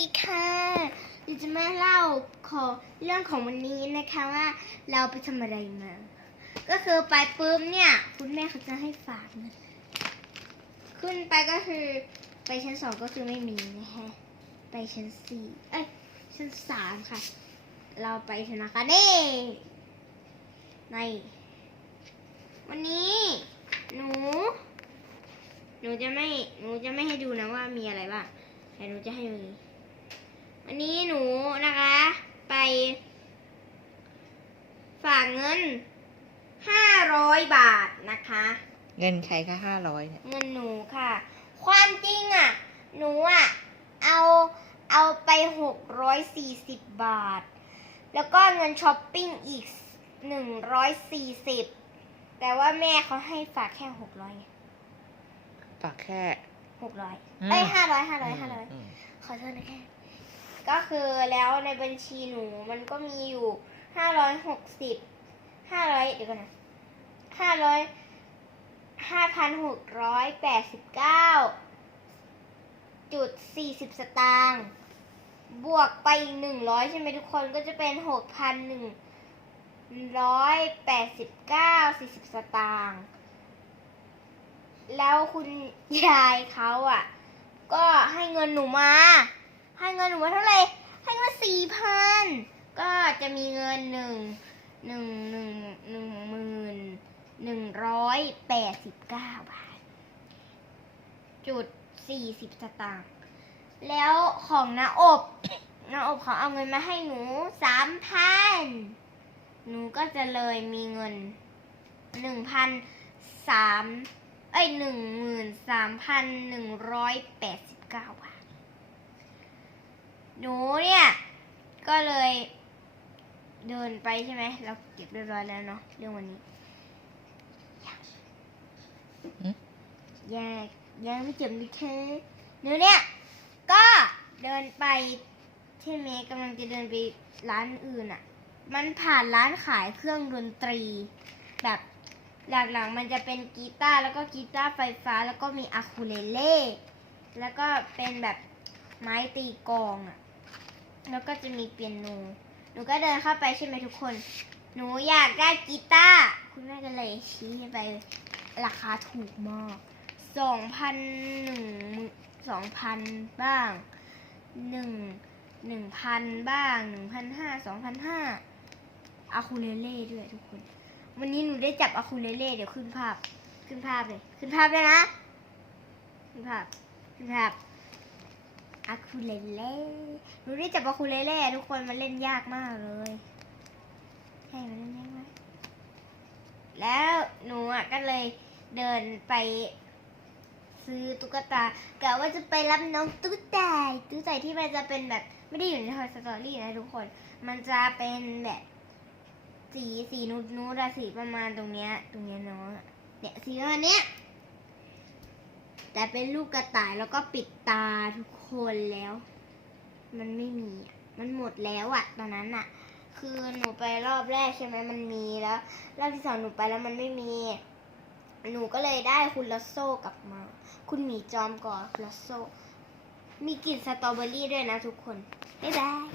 ดีค่ะดิจะมาเล่าขอเรื่องของวันนี้นะคะว่าเราไปทำอะไรมา ก็คือไปปุ๊บเนี่ย คุณแม่เขาจะให้ฝากเงินขึ้นไปก็คือไปชั้นสองก็คือไม่มีนะคะไปชั้นสี่เอ้ยชั้นสามค่ะ เราไปธนาคารนี่ใน วันนี้ หนู หนูจะไม่ หนูจะไม่ให้ดูนะว่ามีอะไรบ้างแต่หนูจะให้ดูนี้ วันนี้หนูนะคะ ไป ฝากเงินห้าร้อยบาทนะคะ เงินใครก็ห้าร้อยเนี่ย เงินหนูค่ะ ความจริงอะ หนูอะ เอาเอาไปหกร้อยสี่สิบบาท แล้วก็เงินช้อปปิ้งอีกหนึ่งร้อยสี่สิบแต่ว่าแม่เขาให้ฝากแค่หกร้อยฝากแค่หกร้อยอืมเอ้ยห้าร้อยห้าร้อยห้าร้อยมขอโทษนะคะ ก็คือแล้วในบัญชีหนูมันก็มีอยู่ห้าร้อยหกสิบห้าร้อยเดี๋ยวก่อนนะห้าร้อยห้าพันหกร้อยแปดสิบเก้าจุดสี่สิบสตางค์บวกไปอีกหนึ่งร้อยใช่ไหมทุกคนก็จะเป็นหกพันหนึ่งร้อยแปดสิบเก้าสี่สิบสตางค์แล้วคุณยายเขาอะ ก็ให้เงินหนูมา ให้เงินหนูมาเท่าไหร่ให้มาสี่พันก็จะมีเงินหนึ่งหนึ่งหนึ่งหนึ่งหมื่นหนึ่งร้อยแปดสิบเก้าบาท จุดสี่สิบสตางค์แล้วของน้าอบน้าอบเขาเอาเงินมาให้หนูสามพันหนูก็จะเลยมีเงินหนึ่งพันสามเอ้ยหนึ่งหมื่นสามพันหนึ่งร้อยแปดสิบเก้าบาท หนูเนี่ย ก็เลยเดินไปใช่ไหมเราเก็บเรียบร้อยแล้วเนาะเรื่องวันนี้ยังยังไม่จบเลยค่ะหนูเนี่ย ก็เดินไปใช่ไหมกำลังจะเดินไปร้านอื่นอะ่ะ มันผ่านร้านขายเครื่องดนตรี แบบหลังๆมันจะเป็นกีตาร์แล้วก็กีตาร์ไฟฟ้า แล้วก็มีอะคูเลเล่แล้วก็เป็นแบบไม้ตีกลองอะ่ะ แล้วก็จะมีเปียโนหนูก็เดินเข้าไปใช่ไหมทุกคน หนูอยากได้กีตาร์คุณแม่ก็เลยชี้ไปราคาถูกมากสองพันหนึ่งสองพันบ้างหนึ่งหนึ่งพันบ้างหนึ่งพันห้าสองพันห้าอะคูเลเล่ด้วยทุกคน วันนี้หนูได้จับอะคูเลเล่เดี๋ยวขึ้นภาพ ขึ้นภาพเลย ขึ้นภาพเลยนะ ขึ้นภาพ ขึ้นภาพ อะคูเลเล่หนูได้จับอะคูเลเล่ทุกคนมันเล่นยากมากเลยใช่มันเล่นยากมากแล้วหนูอะก็เลยเดินไป ซื้อตุ๊กตากะว่าจะไปรับน้องตุ๊กตาตุ๊กตาที่มันจะเป็นแบบไม่ได้อยู่ในทอยสตอรี่นะทุกคน มันจะเป็นแบบสีสีนูดนูดสีประมาณตรงเนี้ย ตรงเนี้ยน้องอะเนี่ยสีประมาณเนี้ย แต่เป็นลูกกระต่ายแล้วก็ปิดตาทุกคนแล้ว มันไม่มีมันหมดแล้วอะตอนนั้นอะคือหนูไปรอบแรกใช่ไหมมันมีแล้ว รอบที่สองหนูไปแล้วมันไม่มี หนูก็เลยได้คุณลัสโซกลับมา คุณหมีจอมก่อนลัสโซ มีกลิ่นสตรอเบอรี่ด้วยนะทุกคน บ๊ายบาย